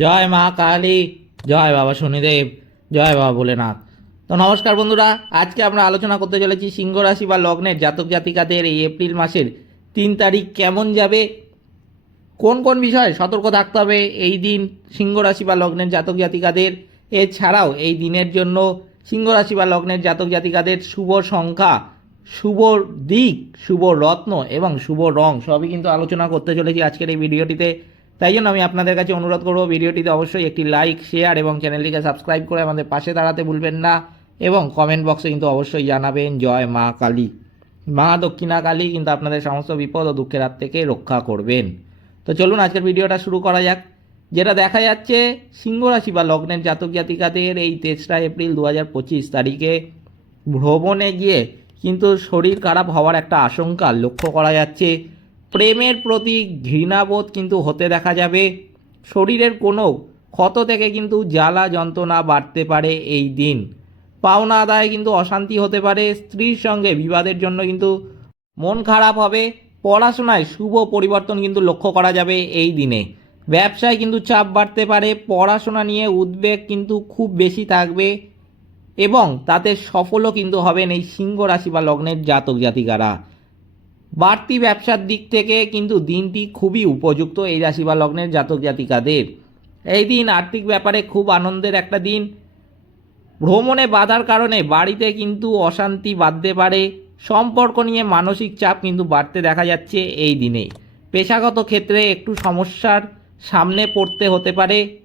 জয় মা কালী, জয় বাবা শনিদেব, জয় বাবা ভোলেনাথ। তো নমস্কার বন্ধুরা, আজকে আমরা আলোচনা করতে চলেছি সিংহ রাশি বা লগ্নের জাতক জাতিকাদের এই এপ্রিল মাসের তিন তারিখ কেমন যাবে, কোন কোন বিষয়ে সতর্ক থাকতে হবে এই দিন সিংহ রাশি বা লগ্নের জাতক জাতিকাদের। এছাড়াও এই দিনের জন্য সিংহ রাশি বা লগ্নের জাতক জাতিকাদের শুভ সংখ্যা, শুভ দিক, শুভ রত্ন এবং শুভ রং সবই কিন্তু আলোচনা করতে চলেছি আজকের এই ভিডিওটিতে। তাই জন্য আমি আপনাদের কাছে অনুরোধ করব ভিডিওটিতে অবশ্যই একটি লাইক শেয়ার এবং চ্যানেলটিকে সাবস্ক্রাইব করে আমাদের পাশে দাঁড়াতে ভুলবেন না এবং কমেন্ট বক্সে কিন্তু অবশ্যই জানাবেন, জয় মা কালী। মা দক্ষিণা কালী কিন্তু আপনাদের সমস্ত বিপদ ও দুঃখের হাত থেকে রক্ষা করবেন। তো চলুন আজকের ভিডিওটা শুরু করা যাক। যেটা দেখা যাচ্ছে, সিংহ রাশি বা লগ্নের জাতক জাতিকাদের এই তেসরা এপ্রিল দু হাজার পঁচিশ তারিখে ভ্রমণে গিয়ে কিন্তু শরীর খারাপ হওয়ার একটা আশঙ্কা লক্ষ্য করা যাচ্ছে। প্রেমের প্রতি ঘৃণাবোধ কিন্তু হতে দেখা যাবে। শরীরের কোনো ক্ষত থেকে কিন্তু জ্বালা যন্ত্রণা বাড়তে পারে এই দিন। পাওনা আদায় কিন্তু অশান্তি হতে পারে। স্ত্রীর সঙ্গে বিবাদের জন্য কিন্তু মন খারাপ হবে। পড়াশোনায় শুভ পরিবর্তন কিন্তু লক্ষ্য করা যাবে এই দিনে। ব্যবসায় কিন্তু চাপ বাড়তে পারে। পড়াশোনা নিয়ে উদ্বেগ কিন্তু খুব বেশি থাকবে এবং তাতে সফলও কিন্তু হবেন এই সিংহ রাশি বা লগ্নের জাতক জাতিকারা। বাড়তি ব্যবসার দিক থেকে কিন্তু দিনটি খুবই উপযুক্ত এই রাশি বা লগ্নের জাতক জাতিকাদের। এই দিন আর্থিক ব্যাপারে খুব আনন্দের একটা দিন। ভ্রমণে বাধার কারণে বাড়িতে কিন্তু অশান্তি বাঁধতে পারে। সম্পর্ক নিয়ে মানসিক চাপ কিন্তু বাড়তে দেখা যাচ্ছে এই দিনে। পেশাগত ক্ষেত্রে একটু সমস্যার সামনে পড়তে হতে পারে।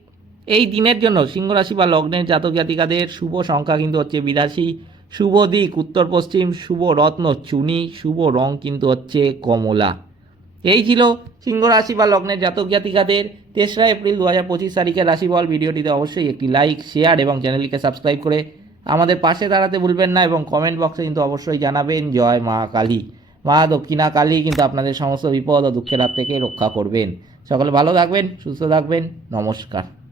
এই দিনের জন্য সিংহরাশি বা লগ্নের জাতক জাতিকাদের শুভ সংখ্যা কিন্তু হচ্ছে বিরাশি। শুভ দিক, উত্তর পশ্চিম, শুভ রত্ন, চুনি, শুভ রং কিন্তু হচ্ছে কমলা। এই ছিল সিংহ রাশি বা লগ্নের জাতক জাতিকাদের তেসরা এপ্রিল দু হাজার পঁচিশ তারিখের রাশিফল। ভিডিওটিতে অবশ্যই একটি লাইক, শেয়ার এবং চ্যানেলটিকে সাবস্ক্রাইব করে আমাদের পাশে দাঁড়াতে ভুলবেন না এবং কমেন্ট বক্সে কিন্তু অবশ্যই জানাবেন, জয় মা কালী। মা দক্ষিণা কালী কিন্তু আপনাদের সমস্ত বিপদ ও দুঃখের হাত থেকে রক্ষা করবেন। সকলে ভালো থাকবেন, সুস্থ থাকবেন, নমস্কার।